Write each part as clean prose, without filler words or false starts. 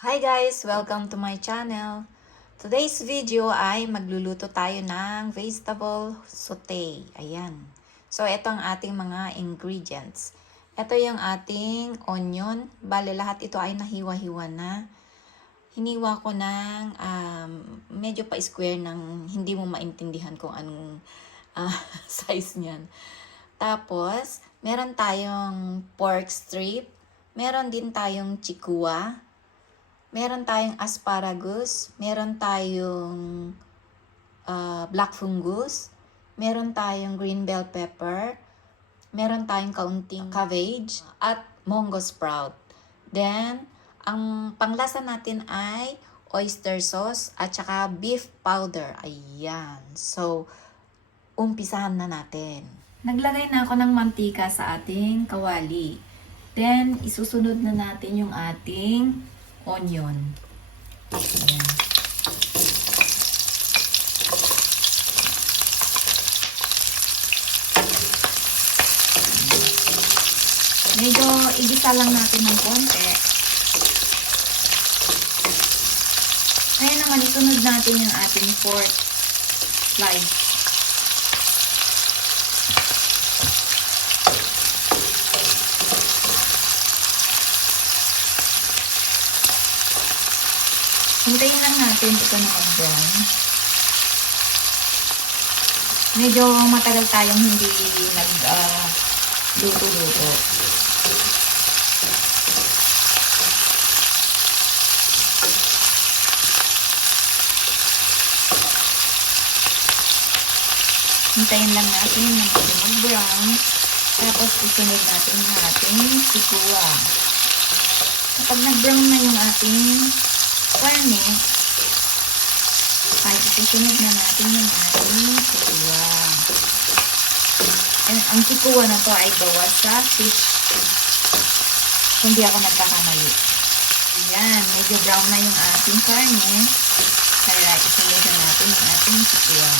Hi guys! Welcome to my channel. Today's video ay magluluto tayo ng vegetable sauté. Ayan. So, ito ang ating mga ingredients. Ito yung ating onion. Bale, lahat ito ay nahiwa-hiwa na. Hiniwa ko ng medyo pa-square ng hindi mo maintindihan kung anong size niyan. Tapos, meron tayong pork strip. Meron din tayong chikua. Meron tayong asparagus, meron tayong black fungus, meron tayong green bell pepper, meron tayong kaunting cabbage, at mungo sprout. Then, ang panglasa natin ay oyster sauce at saka beef powder. Ayan. So, umpisahan na natin. Naglagay na ako ng mantika sa ating kawali. Then, isusunod na natin yung ating onion. Ayan. Medyo igisa lang natin ng konti. Ngayon naman, isunod natin yung ating pork slice. Hintayin lang natin ito na mag-brown. Medyo matagal tayong hindi nag-luto-luto. Hintayin lang natin na mag-brown. Tapos isunod natin yung ating sikua. Kapag nag-brown na yung ating karne, ay isusunod na natin yung ating sikua. And ang sikua na to ay gawa sa fish. Hindi ako nagkakamali. Ayan, medyo brown na yung ating karne. Kaya isunod na natin yung ating sikua.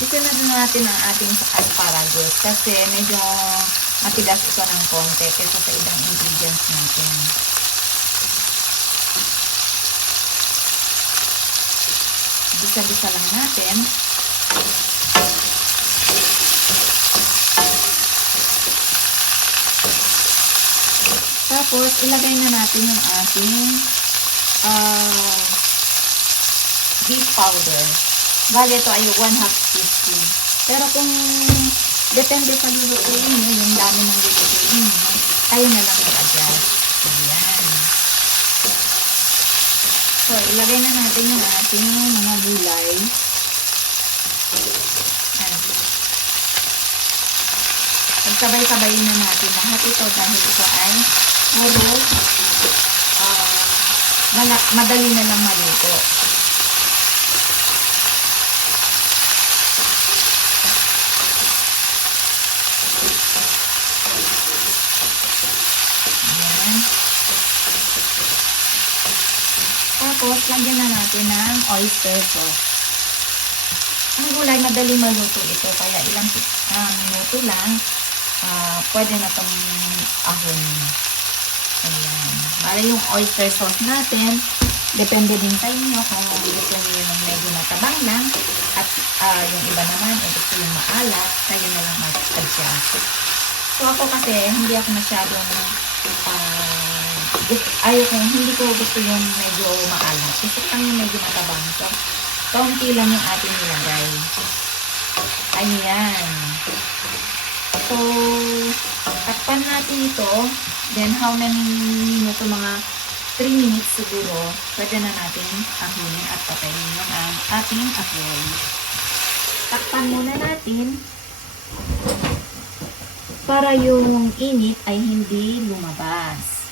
Isunod na natin ang ating asparagus kasi medyo matigas ito ng konti kaysa sa ibang ingredients natin. Bisa-bisa lang natin. Tapos, ilagay na natin yung ating beef powder. Bale, ito ay 1/2 teaspoon. Pero kung depende sa lulutuin nyo, yung dami ng lulutuin nyo, tayo na lang mag-adjust. Ayan. So, ilagay na natin yung ating mga gulay. Ayan. Pagsabay-sabayin na natin lahat ito dahil ito ay puro madali na lang maluto. Tapos, lagyan na natin ng oyster sauce. Ang gulay, madali maluto ito. Kaya ilang minuto lang, pwede na itong ahon. Ayan. Bale yung oyster sauce natin, depende din sa inyo kung gusto nyo yung medyo matabang lang. At yung iba naman, gusto yung maalat. Kayo na lang mag-adjust. So ako kasi, hindi ako masyadong hindi ko gusto yung medyo maalat. Gusto lang yung medyo matabang. So, kaunti lang yung ating nilagay. Ayan. So, takpan natin ito. Then, how many minuto? Mga 3 minutes siguro. Pwede na natin ahunin at patayin yung ating apoy. Takpan muna natin para yung init ay hindi lumabas.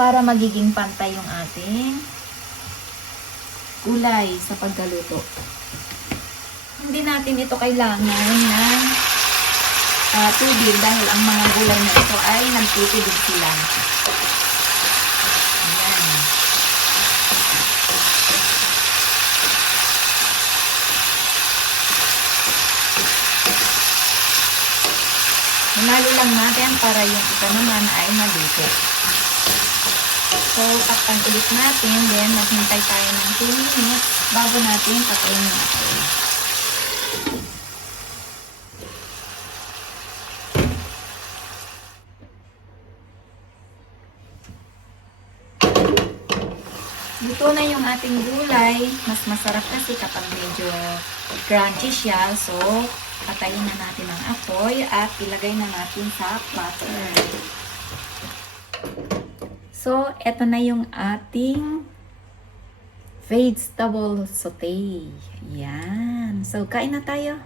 Para magiging pantay yung ating gulay sa pagkaluto. Hindi natin ito kailangan ng tubig dahil ang mga gulay na ito ay nagtutubig sila. Ayan. Hinalo lang natin para yung isa naman ay maluto. So, takpan ulit natin. Then, maghintay tayo ng 2 minutes bago natin patayin yung apoy. Luto na yung ating gulay. Mas masarap kasi kapag medyo crunchy siya. So, patayin na natin ang apoy at ilagay na natin sa platter. So, eto na yung ating vegetable sauté. Yan. So, kain na tayo.